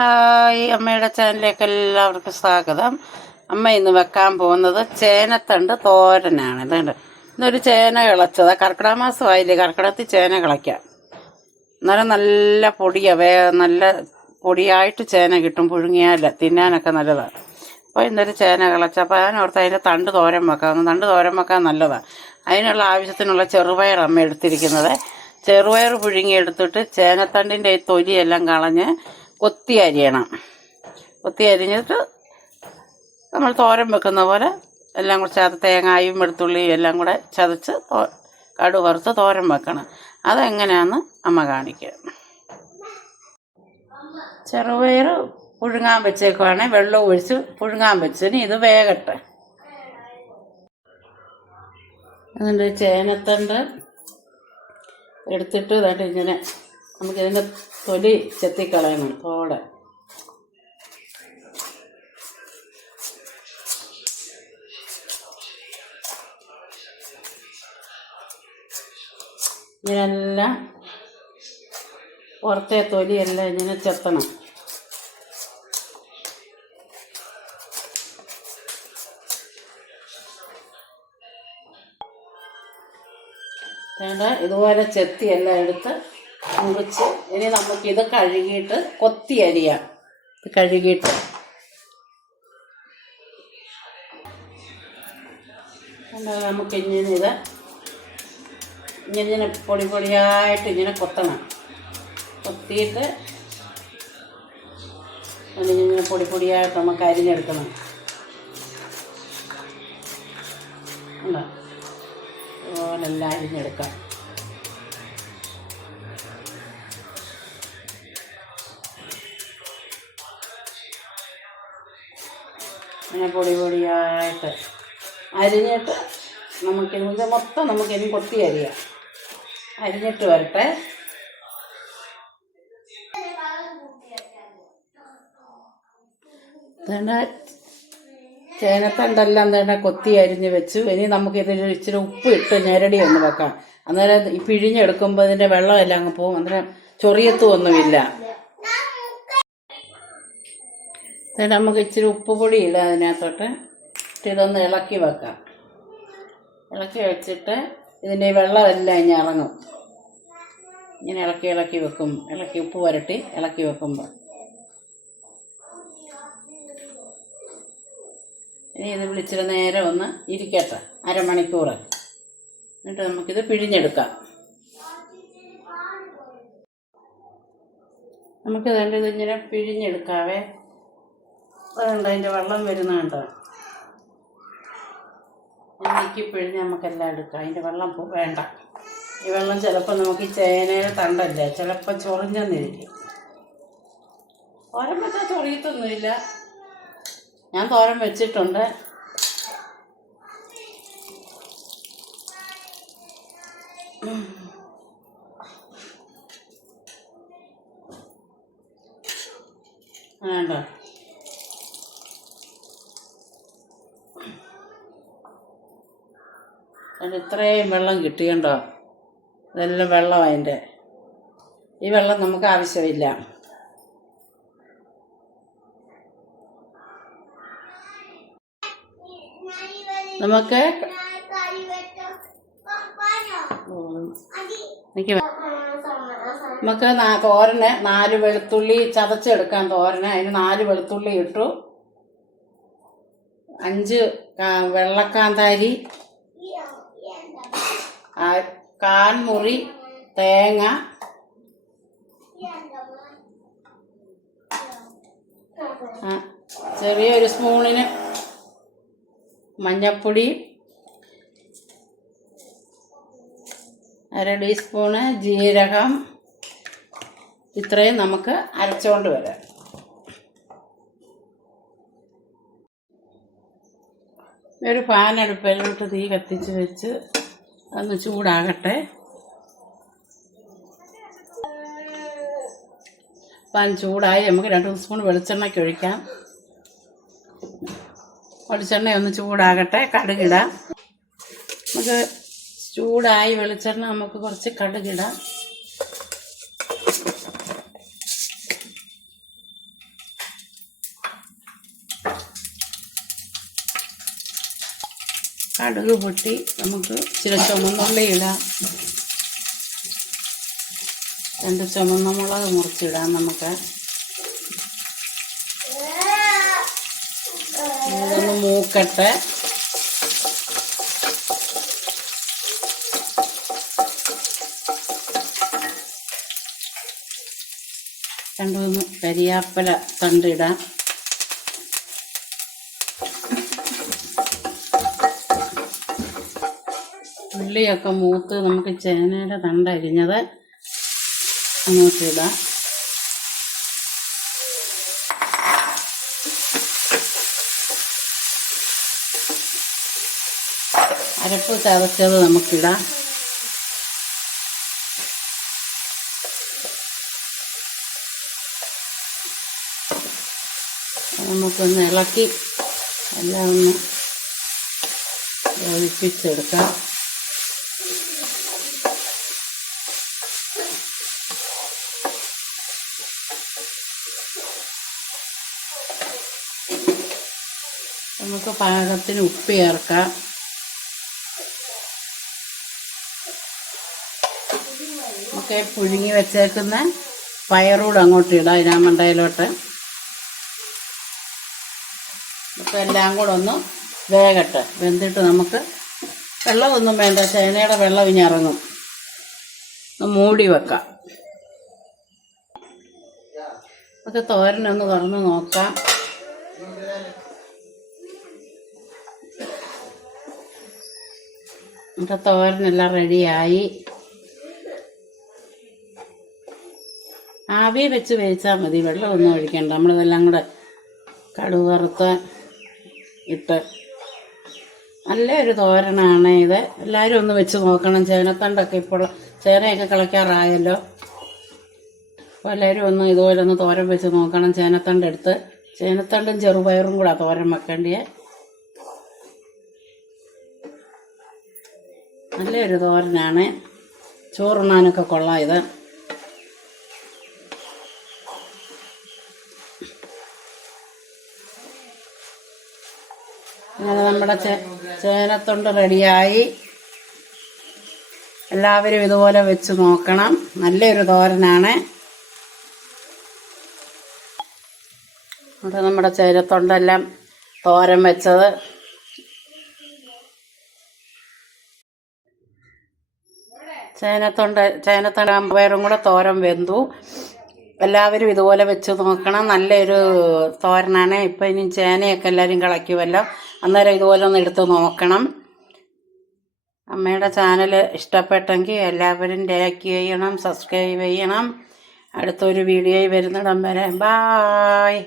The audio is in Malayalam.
ഹായ്, അമ്മയുടെ ചാനലിലേക്ക് എല്ലാവർക്കും സ്വാഗതം. അമ്മ ഇന്ന് വെക്കാൻ പോകുന്നത് ചേനത്തണ്ട് തോരനാണ്. ഇതുണ്ട്, ഇന്നൊരു ചേന കിളച്ചത്. കർക്കിടക മാസമായില്ലേ, കർക്കിടകത്തിൽ ചേന കിളയ്ക്കാം. അന്നേരം നല്ല നല്ല പൊടിയായിട്ട് ചേന കിട്ടും. പുഴുങ്ങിയാൽ തിന്നാനൊക്കെ നല്ലതാണ്. അപ്പോൾ ഇന്നൊരു ചേന കിളച്ചപ്പോൾ ഞാൻ ഓർത്ത് അതിൻ്റെ തണ്ട് തോരൻ വെക്കാം. തണ്ട് തോരൻ വെക്കാൻ നല്ലതാണ്. അതിനുള്ള ആവശ്യത്തിനുള്ള ചെറുപയർ അമ്മ എടുത്തിരിക്കുന്നത്. ചെറുപയർ പുഴുങ്ങിയെടുത്തിട്ട് ചേനത്തണ്ടിൻ്റെ ഈ തൊലിയെല്ലാം കളഞ്ഞ് കൊത്തി അരിയണം. കൊത്തി അരിഞ്ഞിട്ട് നമ്മൾ തോരൻ വെക്കുന്ന പോലെ എല്ലാം കൂടെ ചേർത്ത് തേങ്ങായും വെളുത്തുള്ളിയും എല്ലാം കൂടെ ചതച്ച് കടുക് വറുത്ത് തോരൻ വെക്കണം. അതെങ്ങനെയാണെന്ന് അമ്മ കാണിക്കുക. ചെറുപയർ പുഴുങ്ങാൻ വെച്ചേക്കുവാണെങ്കിൽ വെള്ളം ഒഴിച്ച് പുഴുങ്ങാൻ വെച്ചതിന് ഇത് വേകട്ടെ. എന്നിട്ട് ചേനത്തണ്ട് എടുത്തിട്ട് ഇതായിട്ട് ഇങ്ങനെ നമുക്കിതിൻ്റെ തൊലി ചെത്തിക്കളയണം. തോടെ ഇങ്ങനെല്ലാം പുറത്തെ തൊലിയെല്ലാം ഇങ്ങനെ ചെത്തണം. ഇതുപോലെ ചെത്തിയെല്ലാം എടുത്ത് മുറിച്ച് ഇനി നമുക്കിത് കഴുകിയിട്ട് കൊത്തി അരിയാം. ഇത് കഴുകിയിട്ട് നമുക്കിങ്ങനെ ഇങ്ങനെ പൊടി പൊടിയായിട്ട് ഇങ്ങനെ കൊത്തണം. കൊത്തിയിട്ട് അതിങ്ങനെ പൊടി പൊടിയായിട്ട് നമുക്ക് അരിഞ്ഞെടുക്കണം. ഉണ്ടോ, അതുപോലെല്ലാം അരിഞ്ഞെടുക്കാം. അങ്ങനെ പൊടി പൊടിയായിട്ട് അരിഞ്ഞിട്ട് നമുക്കിത് മൊത്തം നമുക്കിനി കൊത്തി അരിയാം. അരിഞ്ഞിട്ട് വരട്ടെ. ചേനത്തണ്ടെല്ലാം തന്നെ കൊത്തി അരിഞ്ഞ് വെച്ചു. ഇനി നമുക്കിതിൽ ഇച്ചിരി ഉപ്പ് ഇട്ട് ഞെരടി ഒന്ന് വെക്കാം. അന്നേരം ഈ പിഴിഞ്ഞെടുക്കുമ്പോൾ ഇതിൻ്റെ വെള്ളമെല്ലാം അങ്ങ് പോകും. അന്നേരം ചൊറിയത്തുമൊന്നുമില്ല. നമുക്ക് ഇച്ചിരി ഉപ്പ് പൊടി ഇടാം അതിനകത്തോട്ട്. ഇതൊന്ന് ഇളക്കി വെക്കാം. ഇളക്കി വെച്ചിട്ട് ഇതിൻ്റെ വെള്ളമെല്ലാം ഇനി ഇറങ്ങും. ഇങ്ങനെ ഇളക്കി വെക്കും. ഉപ്പ് വരട്ടി ഇളക്കി വെക്കുമ്പോൾ ഇനി ഇത് വിളിച്ചിട്ട് നേരെ ഒന്ന് ഇരിക്കട്ടെ, അരമണിക്കൂർ. എന്നിട്ട് നമുക്കിത് പിഴിഞ്ഞെടുക്കാം. നമുക്കിതുകൊണ്ട് ഇതിങ്ങനെ പിഴിഞ്ഞെടുക്കാവേ. അതുകൊണ്ട് അതിൻ്റെ വെള്ളം വരുന്ന കണ്ടോ. എനിക്ക് പിഴിഞ്ഞ് നമുക്കെല്ലാം എടുക്കാം. അതിൻ്റെ വെള്ളം വേണ്ട. ഈ വെള്ളം ചിലപ്പോൾ നമുക്ക് ഈ ചേനയുടെ തണ്ടല്ലേ, ചിലപ്പോൾ ചൊറിഞ്ഞെന്നിരിക്കും. തോരൻ വെച്ചാൽ ചൊറിയത്തൊന്നുമില്ല. ഞാൻ തോരൻ വെച്ചിട്ടുണ്ട്. വേണ്ട, ഇത്രയും വെള്ളം കിട്ടിയുണ്ടോ. ഇതെല്ലാം വെള്ളം അതിൻ്റെ. ഈ വെള്ളം നമുക്ക് ആവശ്യമില്ല. നമുക്ക് തോരന് 4 വെളുത്തുള്ളി ചതച്ചെടുക്കാൻ. തോരന് അതിന് 4 വെളുത്തുള്ളി ഇട്ടു. 5 വെള്ളക്കാന്താരി, 1/4 മുറി തേങ്ങ, ചെറിയൊരു സ്പൂണിന് മഞ്ഞൾപ്പൊടി, 1/2 ടീസ്പൂണ് ജീരകം. ഇത്രയും നമുക്ക് അരച്ചുകൊണ്ട് വരാം. ഒരു പാൻ അടുപ്പിലോട്ട് തീ കത്തിച്ച് വെച്ച് ഒന്ന് ചൂടാകട്ടെ. പാൻ ചൂടായി നമുക്ക് 2 സ്പൂൺ വെളിച്ചെണ്ണയ്ക്ക് ഒഴിക്കാം. വെളിച്ചെണ്ണ ഒന്ന് ചൂടാകട്ടെ. കടുകിടാം. നമുക്ക് ചൂടായി വെളിച്ചെണ്ണ, നമുക്ക് കുറച്ച് കടുകിടാം. കടുക് പൊട്ടി നമുക്ക് ഇച്ചിരി ചുമന്നുള്ളി ഇടാം. 2 ചുമന്ന മുളക് മുറിച്ചിടാം. നമുക്ക് ഇതൊന്ന് മൂക്കട്ടെ. രണ്ട് 3 കരിയാപ്പല തണ്ടിടാം. ഉള്ളിയൊക്കെ മൂത്ത് നമുക്ക് ചേനയുടെ തണ്ടരിഞ്ഞത് അങ്ങോട്ടിടാം. അരപ്പ് ചതച്ചത് നമുക്കിടാം. നമുക്കൊന്ന് ഇളക്കി എല്ലാം ഒന്ന് വേവിപ്പിച്ചെടുക്കാം. നമുക്ക് പാകത്തിന് ഉപ്പ് ചേർക്കാം. നമുക്ക് പുഴുങ്ങി വെച്ചേക്കുന്ന പയറൂടെ അങ്ങോട്ട് ഇടാം ഇതിനാമണ്ടയിലോട്ട്. ഇപ്പം എല്ലാം കൂടെ ഒന്ന് വേകട്ടെ. വെന്തിട്ട് നമുക്ക് വെള്ളമൊന്നും വേണ്ട, ചേനയുടെ വെള്ളം ഇനി ഇറങ്ങും. മൂടി വെക്കാം. നമുക്ക് തോരനൊന്ന് തുറന്ന് നോക്കാം. നമ്മുടെ തോരനെല്ലാം റെഡിയായി. ആവി വെച്ച് വേവിച്ചാൽ മതി, വെള്ളമൊന്നും ഒഴിക്കണ്ട. നമ്മളിതെല്ലാം കൂടെ കടുക് വറുത്ത് ഇട്ട് നല്ലൊരു തോരനാണ് ഇത്. എല്ലാവരും ഒന്ന് വെച്ച് നോക്കണം. ചേനത്തണ്ടൊക്കെ ഇപ്പോൾ ചേനയൊക്കെ കിളയ്ക്കാറായല്ലോ. അപ്പോൾ എല്ലാവരും ഒന്ന് ഇതുപോലെ ഒന്ന് തോരൻ വെച്ച് നോക്കണം. ചേനത്തണ്ട് എടുത്ത്, ചേനത്തണ്ടും ചെറുപയറും കൂടെ തോരൻ വെക്കേണ്ടിയേ. നല്ലൊരു തോരനാണ്, ചോറുണ്ണാനൊക്കെ കൊള്ളാം ഇത്. അങ്ങനെ നമ്മുടെ ചേനത്തൊണ്ട് റെഡിയായി. എല്ലാവരും ഇതുപോലെ വെച്ച് നോക്കണം. നല്ലൊരു തോരനാണ്. ഇവിടെ നമ്മുടെ ചേനത്തൊണ്ടെല്ലാം തോരൻ വെച്ചത്. ചേനത്തണ്ട് പയറും കൂടെ തോരൻ വെന്തു. എല്ലാവരും ഇതുപോലെ വെച്ച് നോക്കണം. നല്ലൊരു തോരനാണ്. ഇപ്പം ഇനി ചേനയൊക്കെ എല്ലാവരും കളയ്ക്കുമല്ലോ, അന്നേരം ഇതുപോലെ ഒന്ന് എടുത്ത് നോക്കണം. അമ്മയുടെ ചാനൽ ഇഷ്ടപ്പെട്ടെങ്കിൽ എല്ലാവരും ലൈക്ക് ചെയ്യണം, സബ്സ്ക്രൈബ് ചെയ്യണം. അടുത്തൊരു വീഡിയോയിൽ വരുന്നിടം വരെ ബായ്.